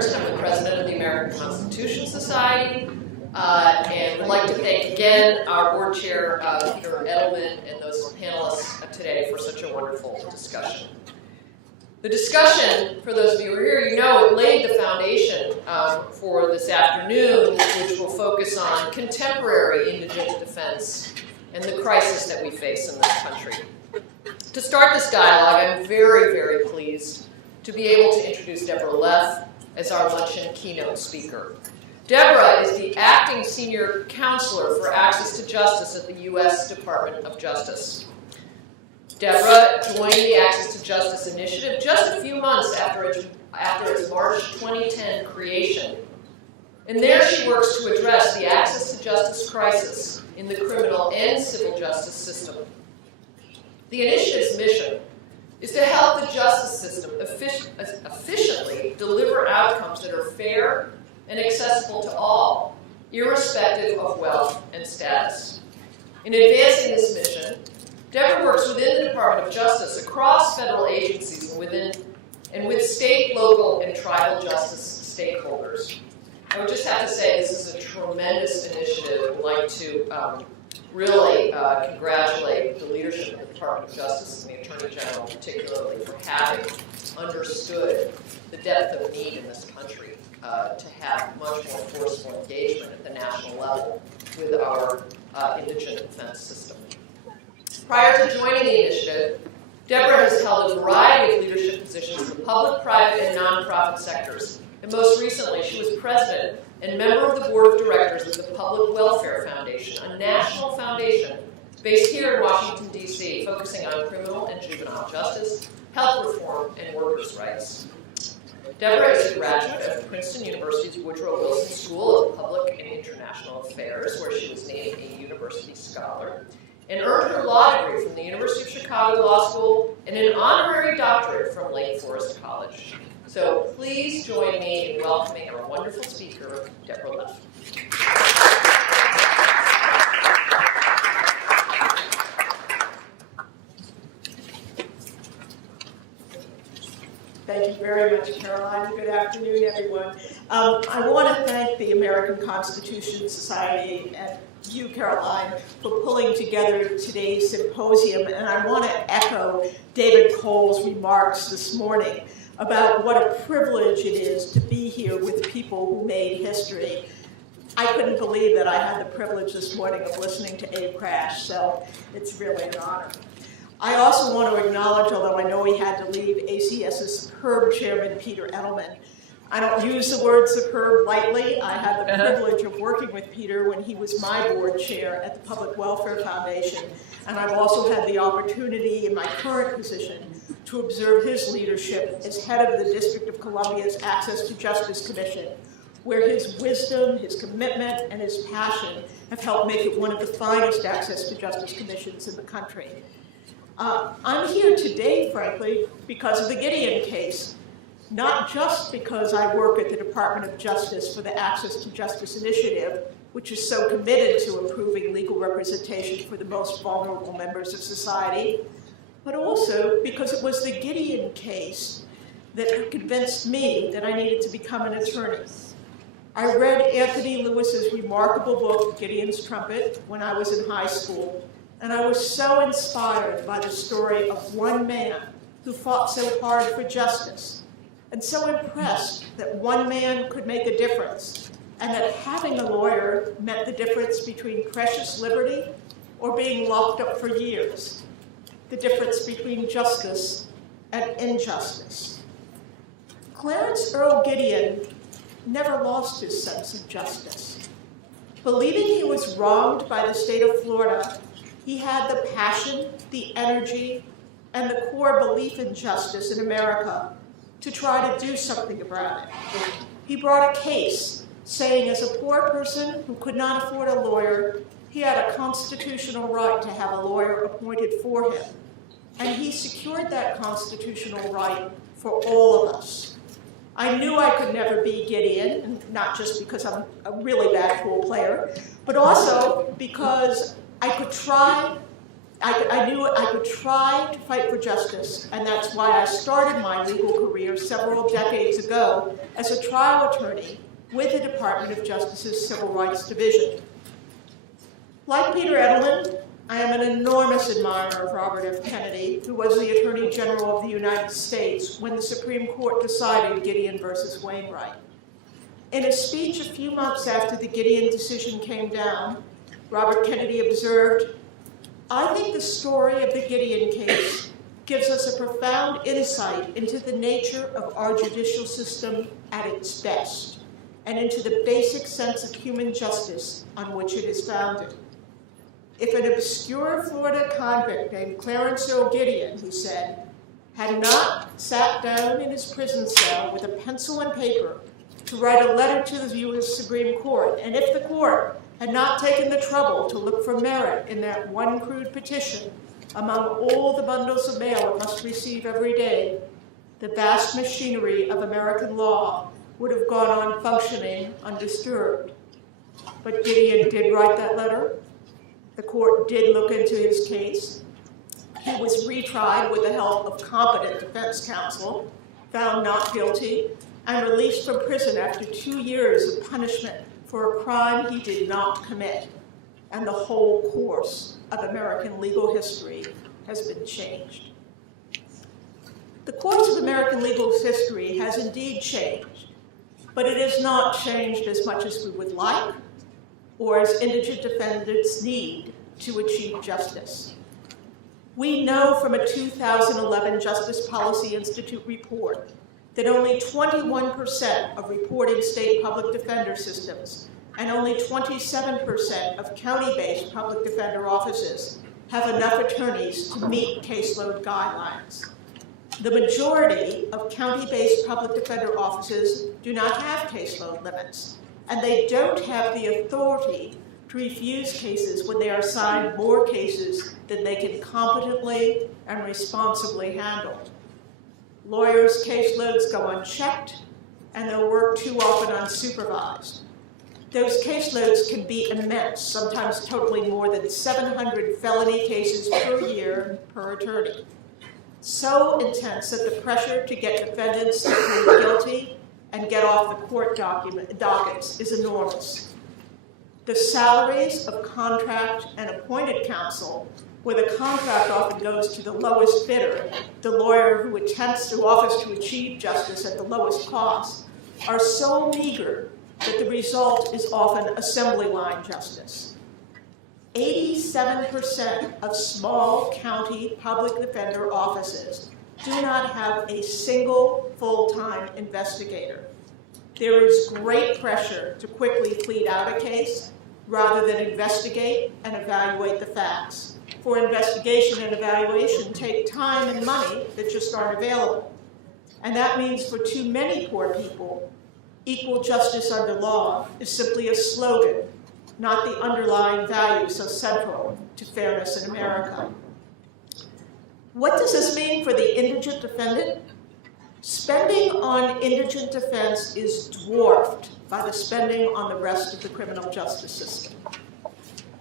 Harrington. I'm the president of the American Constitution Society, and would like to thank again our board chair, Peter Edelman, and those panelists today for such a wonderful discussion. The discussion, for those of you who are here, you know it laid the foundation for this afternoon, which will focus on contemporary indigent defense and the crisis that we face in this country. To start this dialogue, I'm very, very pleased to be able to introduce Deborah Leff as our luncheon keynote speaker. Deborah is the acting senior counselor for access to justice at the U.S. Department of Justice. Deborah joined the Access to Justice initiative just a few months after its March 2010 creation. And there she works to address the access to justice crisis in the criminal and civil justice system. The initiative's mission is to help the justice system efficiently deliver outcomes that are fair and accessible to all, irrespective of wealth and status. In advancing this mission, Deborah works within the Department of Justice, across federal agencies, and with state, local, and tribal justice stakeholders. I would just have to say this is a tremendous initiative. I'd like to really congratulate the leadership of the Department of Justice and the Attorney General particularly for having understood the depth of need in this country to have much more forceful engagement at the national level with our indigent defense system. Prior to joining the initiative, Deborah has held a variety of leadership positions in the public, private, and nonprofit sectors. And most recently, she was president and member of the board of directors of the Public Welfare Foundation, a national foundation based here in Washington, D.C., focusing on criminal and juvenile justice, health reform, and workers' rights. Deborah is a graduate of Princeton University's Woodrow Wilson School of Public and International Affairs, where she was named a university scholar, and earned her law degree from the University of Chicago Law School and an honorary doctorate from Lake Forest College. So please join me in welcoming our wonderful speaker, Deborah Leff. Thank you very much, Caroline. Good afternoon, everyone. I want to thank the American Constitution Society and you, Caroline, for pulling together today's symposium. And I want to echo David Cole's remarks this morning about what a privilege it is to be here with people who made history. I couldn't believe that I had the privilege this morning of listening to Abe Crash, so it's really an honor. I also want to acknowledge, although I know he had to leave, ACS's superb chairman, Peter Edelman. I don't use the word superb lightly. I had the privilege of working with Peter when he was my board chair at the Public Welfare Foundation, and I've also had the opportunity in my current position to observe his leadership as head of the District of Columbia's Access to Justice Commission, where his wisdom, his commitment, and his passion have helped make it one of the finest access to justice commissions in the country. I'm here today, frankly, because of the Gideon case, not just because I work at the Department of Justice for the Access to Justice Initiative, which is so committed to improving legal representation for the most vulnerable members of society, but also because it was the Gideon case that convinced me that I needed to become an attorney. I read Anthony Lewis's remarkable book, Gideon's Trumpet, when I was in high school, and I was so inspired by the story of one man who fought so hard for justice, and so impressed that one man could make a difference, and that having a lawyer meant the difference between precious liberty or being locked up for years, the difference between justice and injustice. Clarence Earl Gideon never lost his sense of justice. Believing he was wronged by the state of Florida, he had the passion, the energy, and the core belief in justice in America to try to do something about it. He brought a case saying as a poor person who could not afford a lawyer, he had a constitutional right to have a lawyer appointed for him. And he secured that constitutional right for all of us. I knew I could never be Gideon, not just because I'm a really bad pool player, but also because I could try, I knew I could try to fight for justice, and that's why I started my legal career several decades ago as a trial attorney with the Department of Justice's Civil Rights Division. Like Peter Edelman, I am an enormous admirer of Robert F. Kennedy, who was the Attorney General of the United States when the Supreme Court decided Gideon versus Wainwright. In a speech a few months after the Gideon decision came down, Robert Kennedy observed, "I think the story of the Gideon case gives us a profound insight into the nature of our judicial system at its best, and into the basic sense of human justice on which it is founded. If an obscure Florida convict named Clarence O. Gideon," he said, "had not sat down in his prison cell with a pencil and paper to write a letter to the U.S. Supreme Court, and if the court had not taken the trouble to look for merit in that one crude petition among all the bundles of mail it must receive every day, the vast machinery of American law would have gone on functioning undisturbed." But Gideon did write that letter. The court did look into his case. He was retried with the help of competent defense counsel, found not guilty, and released from prison after 2 years of punishment for a crime he did not commit. And the whole course of American legal history has been changed. The course of American legal history has indeed changed, but it has not changed as much as we would like or as indigent defendants need to achieve justice. We know from a 2011 Justice Policy Institute report that only 21% of reporting state public defender systems and only 27% of county-based public defender offices have enough attorneys to meet caseload guidelines. The majority of county-based public defender offices do not have caseload limits, and they don't have the authority to refuse cases when they are assigned more cases than they can competently and responsibly handle. Lawyers' caseloads go unchecked, and they'll work too often unsupervised. Those caseloads can be immense, sometimes totaling more than 700 felony cases per year per attorney. So intense that the pressure to get defendants to plead guilty and get off the court dockets is enormous. The salaries of contract and appointed counsel, where the contract often goes to the lowest bidder, the lawyer who attempts through office to achieve justice at the lowest cost, are so meager that the result is often assembly line justice. 87% of small county public defender offices do not have a single full-time investigator. There is great pressure to quickly plead out a case rather than investigate and evaluate the facts. For investigation and evaluation take time and money that just aren't available. And that means for too many poor people, equal justice under law is simply a slogan, not the underlying value so central to fairness in America. What does this mean for the indigent defendant? Spending on indigent defense is dwarfed by the spending on the rest of the criminal justice system.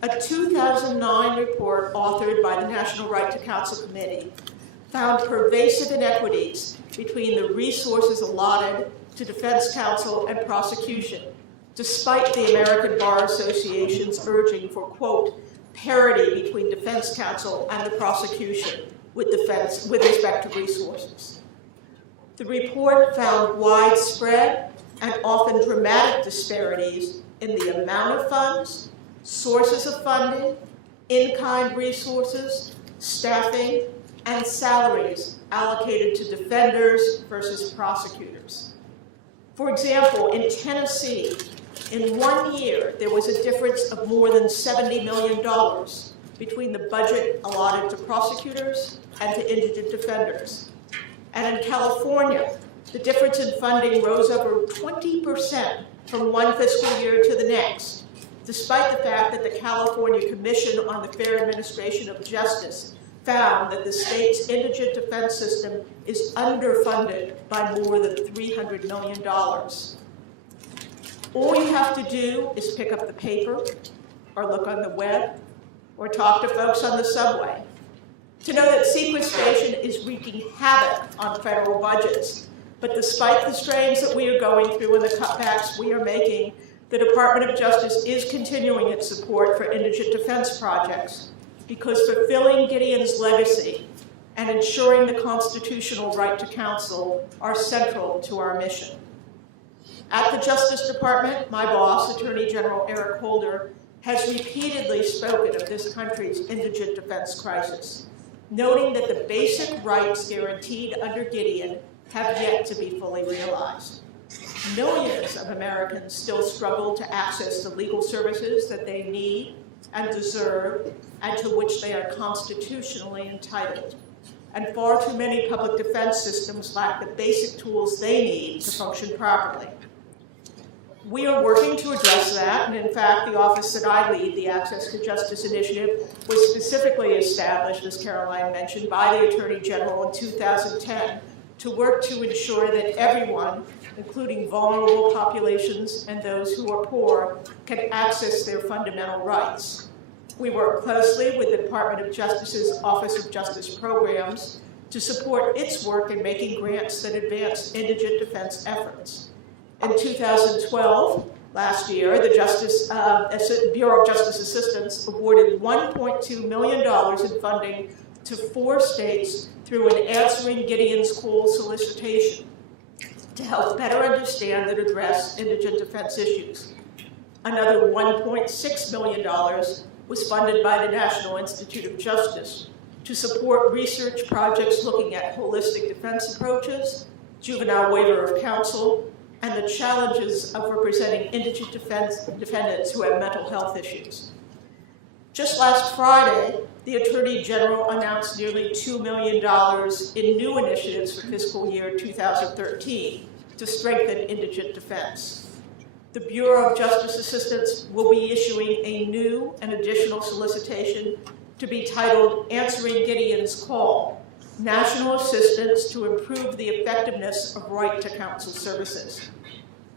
A 2009 report authored by the National Right to Counsel Committee found pervasive inequities between the resources allotted to defense counsel and prosecution, despite the American Bar Association's urging for, quote, parity between defense counsel and the prosecution with respect to resources. The report found widespread and often dramatic disparities in the amount of funds, sources of funding, in-kind resources, staffing, and salaries allocated to defenders versus prosecutors. For example, in Tennessee, in 1 year, there was a difference of more than $70 million between the budget allotted to prosecutors and to indigent defenders. And in California, the difference in funding rose over 20% from one fiscal year to the next, despite the fact that the California Commission on the Fair Administration of Justice found that the state's indigent defense system is underfunded by more than $300 million. All you have to do is pick up the paper, or look on the web, or talk to folks on the subway. to know that sequestration is wreaking havoc on federal budgets. But despite the strains that we are going through and the cutbacks we are making, the Department of Justice is continuing its support for indigent defense projects, because fulfilling Gideon's legacy and ensuring the constitutional right to counsel are central to our mission. At the Justice Department, my boss, Attorney General Eric Holder, has repeatedly spoken of this country's indigent defense crisis, noting that the basic rights guaranteed under Gideon have yet to be fully realized. Millions of Americans still struggle to access the legal services that they need and deserve, and to which they are constitutionally entitled. And far too many public defense systems lack the basic tools they need to function properly. We are working to address that, and in fact, the office that I lead, the Access to Justice Initiative, was specifically established, as Caroline mentioned, by the Attorney General in 2010 to work to ensure that everyone, including vulnerable populations and those who are poor, can access their fundamental rights. We work closely with the Department of Justice's Office of Justice Programs to support its work in making grants that advance indigent defense efforts. In 2012, last year, the Bureau of Justice Assistance awarded $1.2 million in funding to 4 states through an Answering Gideon's Call solicitation to help better understand and address indigent defense issues. Another $1.6 million was funded by the National Institute of Justice to support research projects looking at holistic defense approaches, juvenile waiver of counsel, and the challenges of representing indigent defendants who have mental health issues. Just last Friday, the Attorney General announced nearly $2 million in new initiatives for fiscal year 2013 to strengthen indigent defense. The Bureau of Justice Assistance will be issuing a new and additional solicitation to be titled Answering Gideon's Call, National Assistance to Improve the Effectiveness of Right to Counsel Services.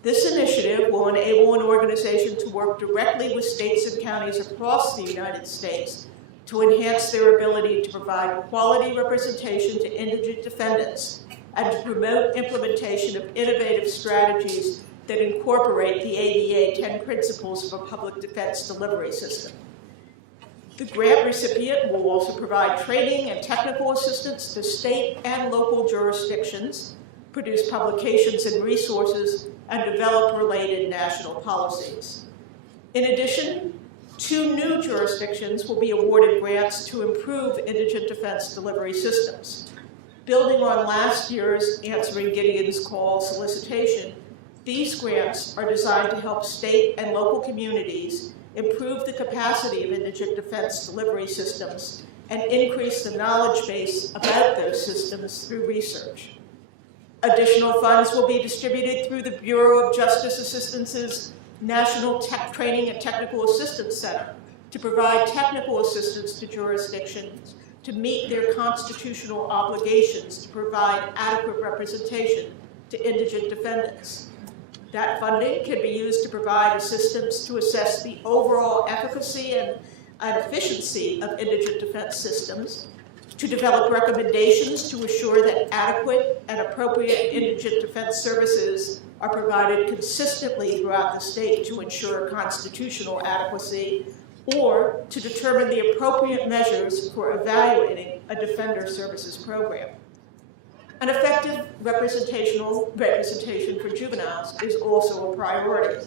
This initiative will enable an organization to work directly with states and counties across the United States to enhance their ability to provide quality representation to indigent defendants and to promote implementation of innovative strategies that incorporate the ABA 10 principles of a public defense delivery system. The grant recipient will also provide training and technical assistance to state and local jurisdictions, produce publications and resources, and develop related national policies. In addition, 2 new jurisdictions will be awarded grants to improve indigent defense delivery systems. Building on last year's Answering Gideon's Call solicitation, these grants are designed to help state and local communities improve the capacity of indigent defense delivery systems and increase the knowledge base about those systems through research. Additional funds will be distributed through the Bureau of Justice Assistance's National Training and Technical Assistance Center to provide technical assistance to jurisdictions to meet their constitutional obligations to provide adequate representation to indigent defendants. That funding can be used to provide assistance to assess the overall efficacy and efficiency of indigent defense systems, to develop recommendations to assure that adequate and appropriate indigent defense services are provided consistently throughout the state to ensure constitutional adequacy, or to determine the appropriate measures for evaluating a defender services program. An effective representation for juveniles is also a priority.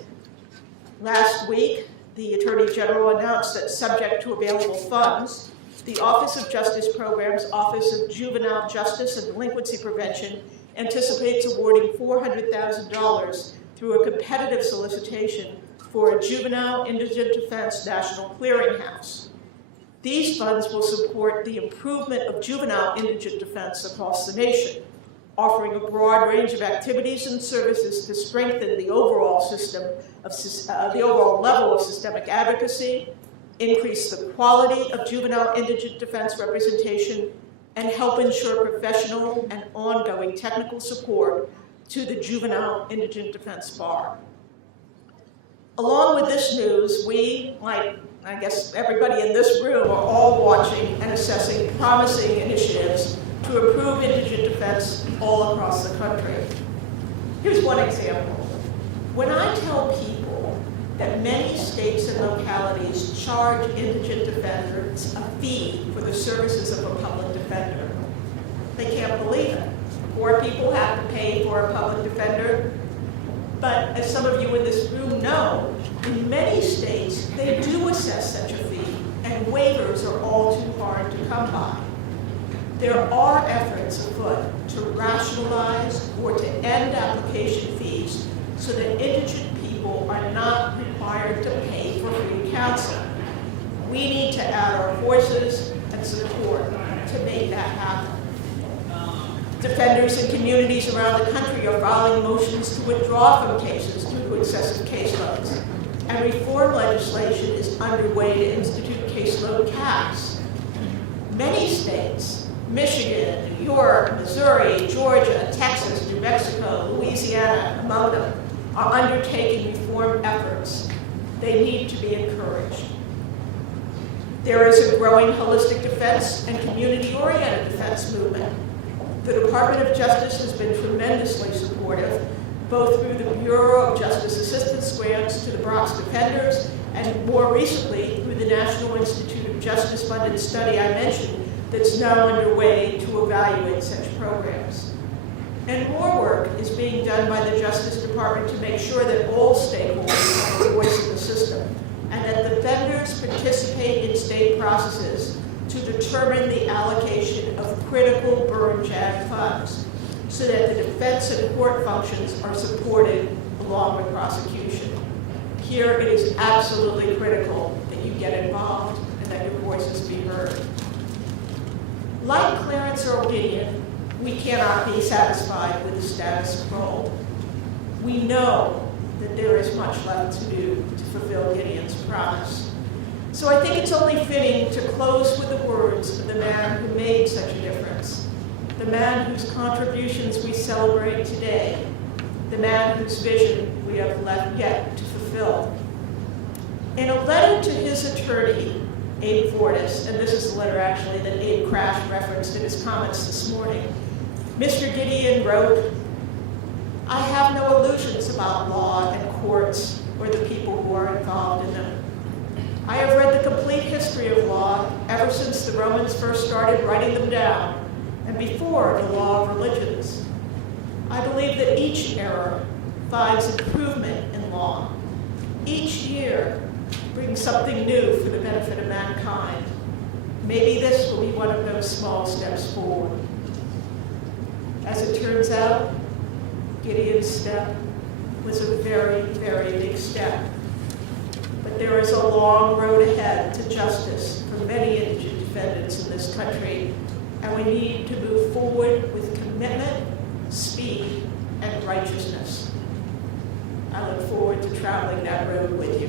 Last week, the Attorney General announced that, subject to available funds, the Office of Justice Programs' Office of Juvenile Justice and Delinquency Prevention anticipates awarding $400,000 through a competitive solicitation for a juvenile indigent defense national clearinghouse. These funds will support the improvement of juvenile indigent defense across the nation, offering a broad range of activities and services to strengthen the overall level of systemic advocacy, increase the quality of juvenile indigent defense representation, and help ensure professional and ongoing technical support to the juvenile indigent defense bar. Along with this news, we, like I guess everybody in this room are all watching and assessing promising initiatives to improve indigent defense all across the country. Here's one example. When I tell people that many states and localities charge indigent defenders a fee for the services of a public defender, they can't believe it. Poor people have to pay for a public defender. But as some of you in this room know, in many states, they do assess such a fee, and waivers are all too hard to come by. There are efforts afoot to rationalize or to end application fees so that indigent people are not required to pay for free counsel. We need to add our voices and support to make that happen. Defenders in communities around the country are filing motions to withdraw from cases due to excessive caseloads. And reform legislation is underway to institute caseload caps. Many states, Michigan, New York, Missouri, Georgia, Texas, New Mexico, Louisiana, among them, are undertaking reform efforts. They need to be encouraged. There is a growing holistic defense and community-oriented defense movement. The Department of Justice has been tremendously supportive, both through the Bureau of Justice Assistance grants to the Bronx Defenders, and more recently through the National Institute of Justice funded study I mentioned that's now underway to evaluate such programs. And more work is being done by the Justice Department to make sure that all stakeholders have a voice in the system, and that defenders participate in state processes to determine the allocation of critical burn jag funds so that the defense and court functions are supported along with prosecution. Here it is absolutely critical that you get involved and that your voices be heard. Like Clarence Earl Gideon, we cannot be satisfied with the status quo. We know that there is much left to do to fulfill Gideon's promise. So I think it's only fitting to close with the words of the man who made such a difference, the man whose contributions we celebrate today, the man whose vision we have left yet to fulfill. In a letter to his attorney, Abe Fortas, and this is the letter actually that Abe Crash referenced in his comments this morning, Mr. Gideon wrote, "I have no illusions about law and courts or the people who are involved in them. I have read the complete history of law ever since the Romans first started writing them down, and before the law of religions. I believe that each era finds improvement in law. Each year brings something new for the benefit of mankind. Maybe this will be one of those small steps forward." As it turns out, Gideon's step was a very, very big step. But there is a long road ahead to justice for many indigent defendants in this country, and we need to move forward with commitment, speed, and righteousness. I look forward to traveling that road with you.